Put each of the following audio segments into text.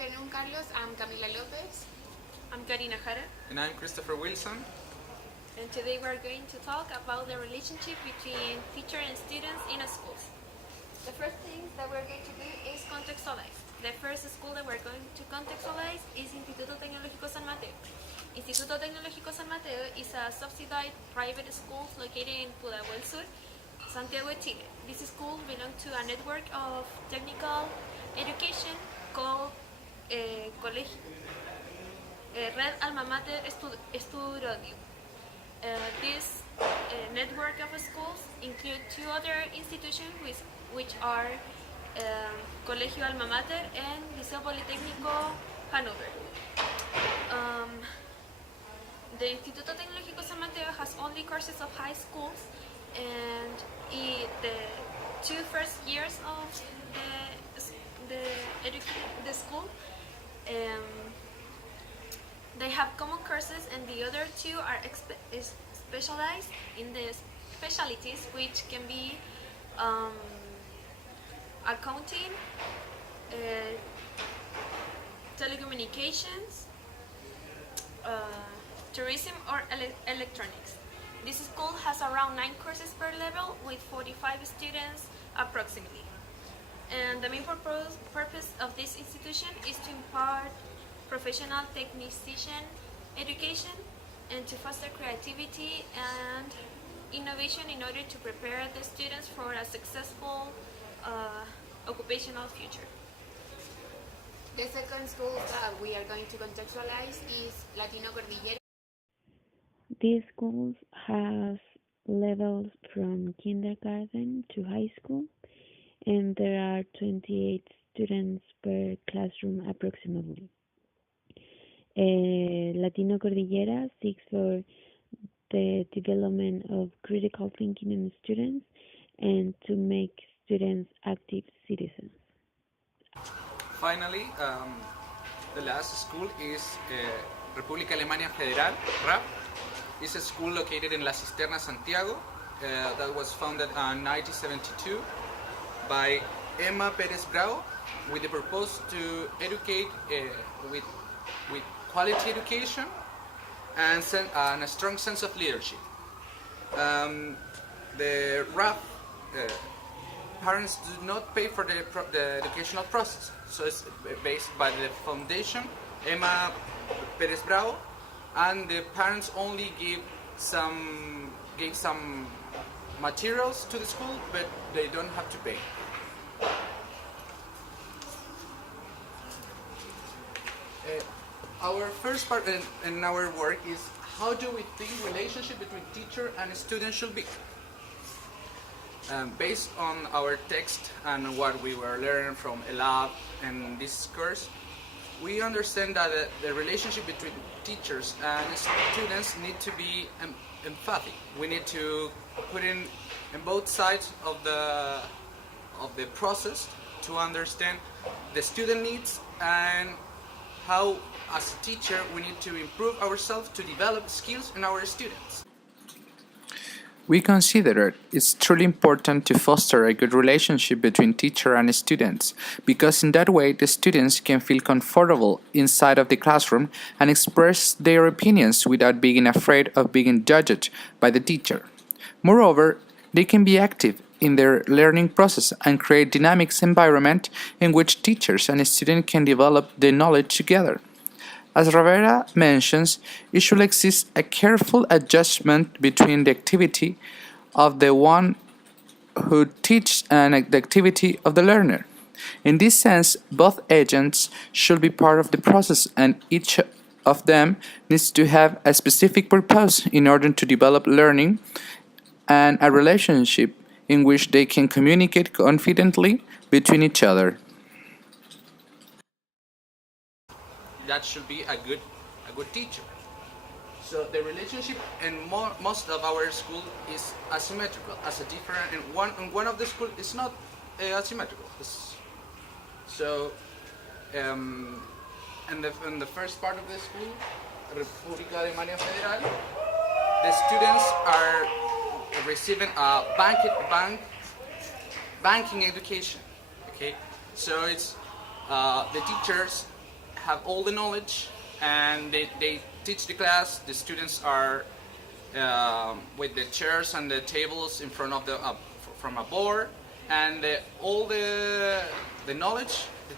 Hello, Carlos. I'm Camila López. I'm Karina Jara, And I'm Christopher Wilson. and today we're going to talk about the relationship between teacher and students in a school. The first thing that we're going to do is contextualize. The first school that we're going to contextualize is Instituto Tecnológico San Mateo. Instituto Tecnológico San Mateo is a subsidized private school located in Pudahuel Sur, Santiago de Chile. This school belongs to a network of technical education called Red Alma Mater Studium. This network of schools include two other institutions which are Colegio Alma Mater and Liceo Politécnico Hannover. The Instituto Tecnológico San Mateo has only courses of high schools, and the two first years of the school they have common courses, and the other two are specialized in the specialties, which can be accounting, telecommunications, tourism, or electronics. This school has around 9 courses per level with 45 students approximately. And the main purpose of this institution is to impart professional technician education and to foster creativity and innovation in order to prepare the students for a successful occupational future. The second school that we are going to contextualize is Latino Cordillera. These schools have levels from kindergarten to high school, and there are 28 students per classroom approximately. Latino Cordillera seeks for the development of critical thinking in students and to make students active citizens. Finally, the last school is República Alemania Federal, RAP. It's a school located in La Cisterna, Santiago, that was founded in 1972 by Emma Pérez Bravo with the purpose to educate with quality education and a strong sense of leadership. The RAP parents do not pay for the educational process, so it's based by the foundation Emma Pérez Bravo, and the parents only gave some materials to the school, but they don't have to pay. Our first part in our work is how do we think relationship between teacher and student should be. Based on our text and what we were learning from a lab and this course, we understand that the relationship between teachers and students need to be empathic. We need to put in both sides of the process to understand the student needs and how, as a teacher, we need to improve ourselves to develop skills in our students. We consider it's truly important to foster a good relationship between teacher and students, because in that way the students can feel comfortable inside of the classroom and express their opinions without being afraid of being judged by the teacher. Moreover, they can be active in their learning process and create dynamic environment in which teachers and students can develop their knowledge together. As Rivera mentions, it should exist a careful adjustment between the activity of the one who teaches and the activity of the learner. In this sense, both agents should be part of the process, and each of them needs to have a specific purpose in order to develop learning and a relationship in which they can communicate confidently between each other. That should be a good teacher. So the relationship in most of our school is asymmetrical. As a different in one of the school is not asymmetrical. So in the first part of the school, República Alemania Federal, the students are receiving a banking education. Okay, so it's the teachers have all the knowledge, and they teach the class. The students are with the chairs and the tables in front of the from a board, and all the knowledge, the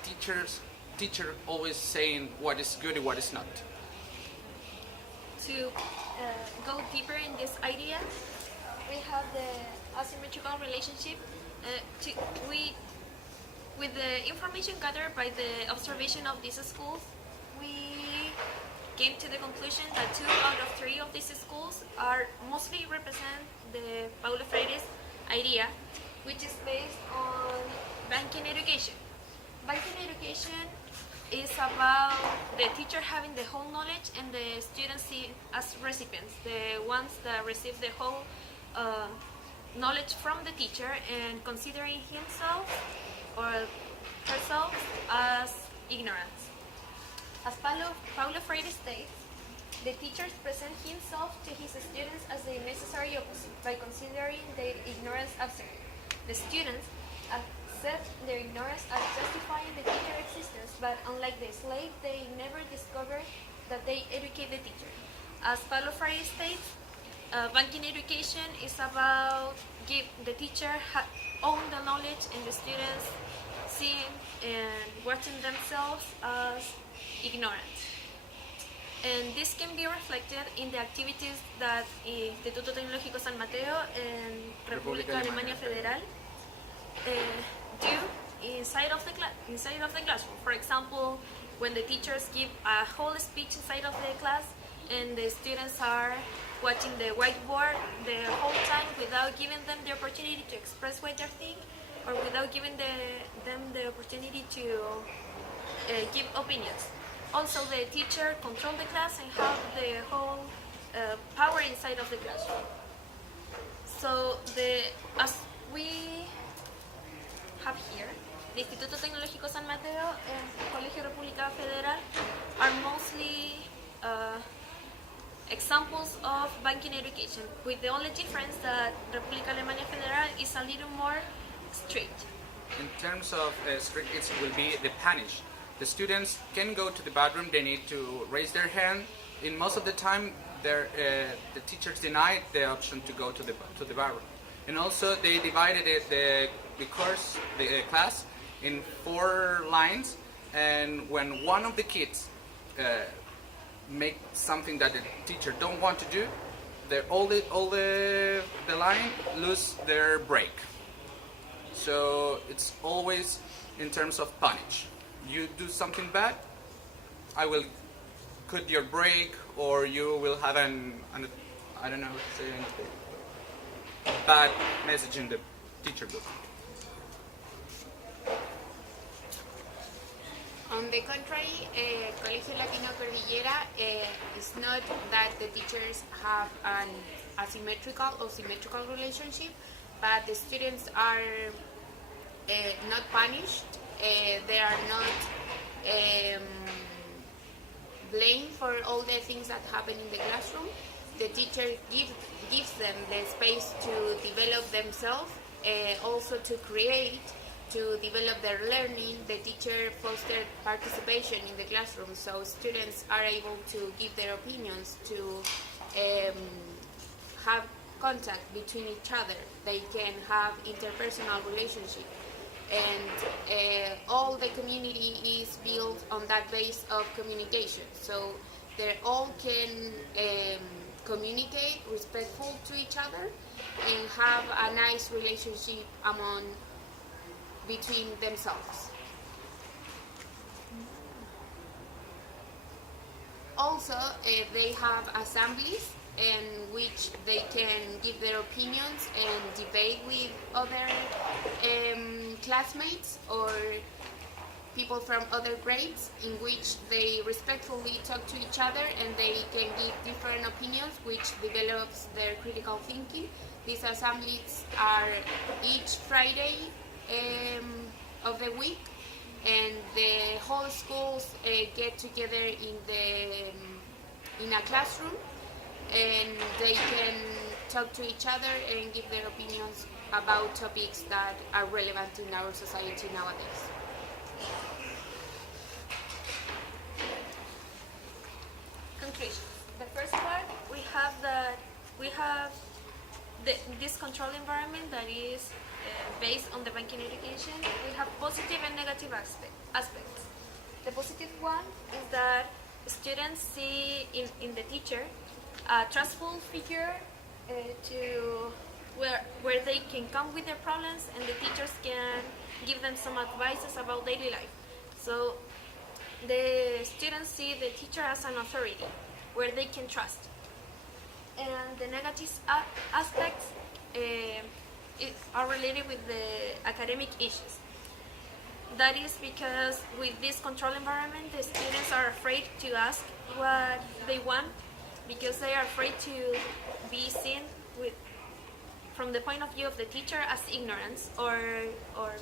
teacher always saying what is good and what is not. To go deeper in this idea, we have the asymmetrical relationship. With the information gathered by the observation of these schools, we came to the conclusion that 2 out of 3 of these schools are mostly represent the Paulo Freire's idea, which is based on banking education. Banking education is about the teacher having the whole knowledge and the students as recipients, the ones that receive the whole knowledge from the teacher and considering himself or herself as ignorant. As Paulo Freire states, the teacher presents himself to his students as the necessary opposite by considering their ignorance absurd. The students accept their ignorance as justifying the teacher's existence, but unlike the slave, they never discover that they educate the teacher. As Paulo Freire states, banking education is about give the teacher own the knowledge and the students seeing and watching themselves as ignorant. And this can be reflected in the activities that Instituto Tecnológico San Mateo and República Alemania Federal do inside of the classroom. For example, when the teachers give a whole speech inside of the class and the students are watching the whiteboard the whole time without giving them the opportunity to express what they think or without giving them the opportunity to give opinions. Also, the teacher control the class and have the whole power inside of the classroom. So, as we have here, the Instituto Tecnológico San Mateo and Colegio República Federal are mostly examples of banking education, with the only difference that República Alemania Federal is a little more strict. In terms of strict, it will be the punish. The students can go to the bathroom, they need to raise their hand. In most of the time, the teachers denied the option to go to the bathroom. And also, they divided the class in 4 lines, and when one of the kids make something that the teacher don't want to do, all the line lose their break. So it's always in terms of punish. You do something bad, I will cut your break, or you will have I don't know, a bad message in the teacher book. On the contrary, Colegio Latino Cordillera is not that the teachers have an asymmetrical or symmetrical relationship, but the students are not punished. They are not blamed for all the things that happen in the classroom. The teacher gives them the space to develop themselves, also to create, to develop their learning. The teacher fosters participation in the classroom, so students are able to give their opinions, to have contact between each other. They can have interpersonal relationship, and all the community is built on that base of communication. So they all can communicate respectful to each other and have a nice relationship between themselves. Also, they have assemblies in which they can give their opinions and debate with other classmates or people from other grades, in which they respectfully talk to each other and they can give different opinions, which develops their critical thinking. These assemblies are each Friday of the week, and the whole schools get together in a classroom, and they can talk to each other and give their opinions about topics that are relevant in our society nowadays. Conclusions. The first part, we have this control environment that is based on the banking education. We have positive and negative aspects. The positive one is that students see in the teacher a trustful figure where they can come with their problems and the teachers can give them some advices about daily life. So the students see the teacher as an authority where they can trust. And the negative aspects are related with the academic issues. That is because with this control environment, the students are afraid to ask what they want because they are afraid to be seen from the point of view of the teacher as ignorance or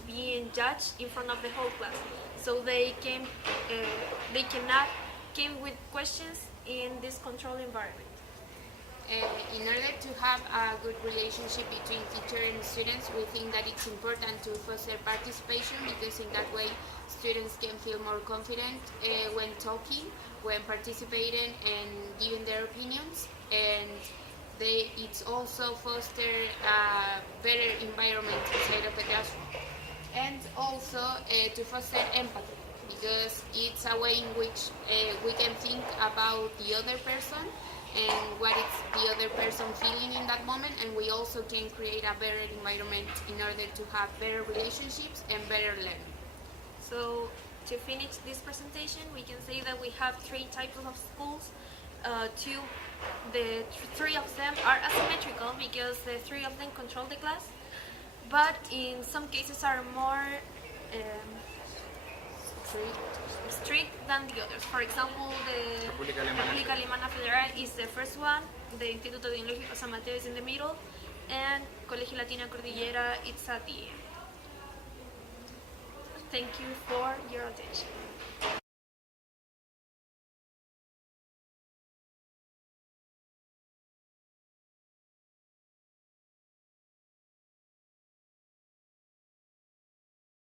being judged in front of the whole class. So they cannot came with questions in this control environment. In order to have a good relationship between teacher and students, we think that it's important to foster participation because in that way students can feel more confident when talking, when participating and giving their opinions, and it's also foster a better environment inside of the classroom. And also to foster empathy, because it's a way in which we can think about the other person and what is the other person feeling in that moment, and we also can create a better environment in order to have better relationships and better learning. So to finish this presentation, we can say that we have three types of schools. Three of them are asymmetrical because the three of them control the class, but in some cases are more strict than the others. For example, the República Alemana Federal is the first one, the Instituto Tecnológico San Mateo is in the middle, and Colegio Latina Cordillera it's at the end. Thank you for your attention.